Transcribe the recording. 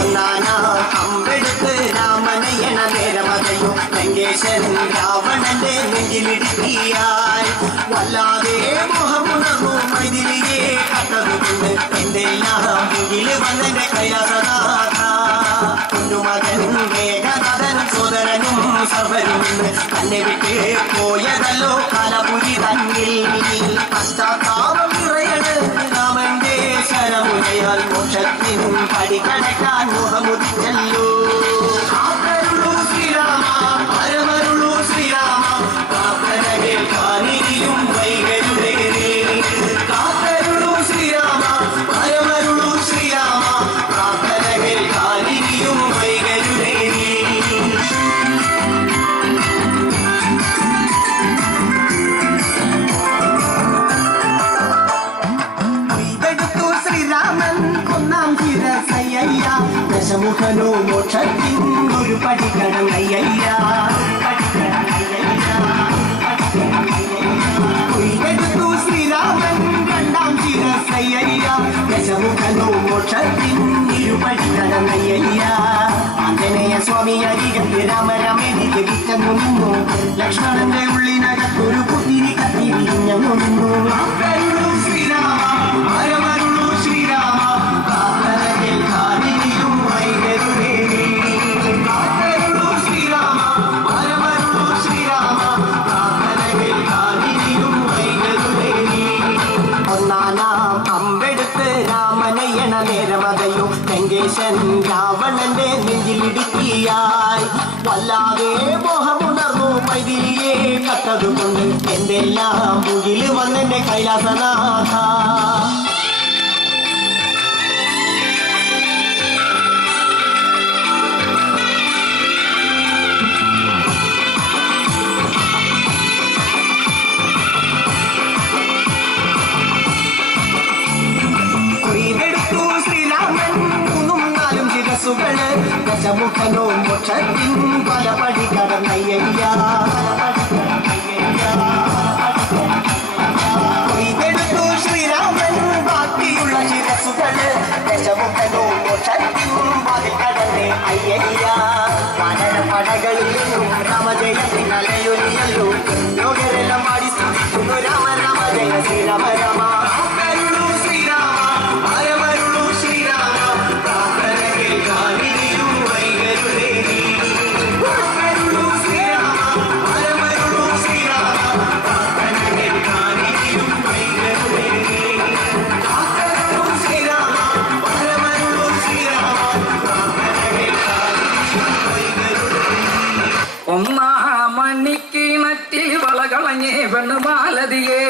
அல்லானா அம்பெடுத்து ராமனை என வேரமதையும் லங்கேசன் ராவணனே நெஞ்சிலிடுக்கியாய் வல்லாதே முகமுனகும் மதிலியே கட்டது கொண்டு എന്തെല്ലാം മുകില് വന്നെ കൈലാസനാഥ കുഞ്ഞുമകൻ വേഗനതൻ സുതരനും സർവരും തന്നെ വിട്ട് പോയതല്ലോ കലപുരി തന്നിൽ പശ്ചാത്താപം നിറയണ ശരമുനയാൽ പടി കടക്കാൻ മുഖമുദിച്ചല്ലോ ശ്രീരാമ ദശമുഖനോ മോക്ഷത്തിൻ ഒരു പടിക്കടങ്ങയ്യ കൊയ്തെടുത്തു ശ്രീരാമൻ സ്വാമി അരികത്ത് രാമരമേതി ജപിച്ചങ്ങു നിന്നു. ലക്ഷ്മണന്റെ ഉള്ളിനകത്തൊരു ഒന്നാനാം അമ്പെടുത്ത് രാമനയണ നേരമതയോ ലങ്കേശൻ രാവണന്റെ നെഞ്ചിലിടുക്കിയായി. വല്ലാതെ മോഹമുണർന്നു മൈതിരിയെ കട്ടതുകൊണ്ട് എന്തെല്ലാം മുകിൽ വന്നെന്റെ കൈലാസനാഥ. పంచముఖలో ముచ్చబడి కడనయ్యయ్యా శ్రీరామన్ బాక్తియుళ్ళ శిరసుగలు దశముఖలో ముచ్చబడి కడనే అయ్యయ్యా. పడన పడగలు రామ జయ నలయొలియలు యోగరెల మాడి రామ రామ శ్రీరామ ഒന്നാമണിക്ക് മറ്റി വളകളഞ്ഞേ പെണ്ണുമാലതിയേ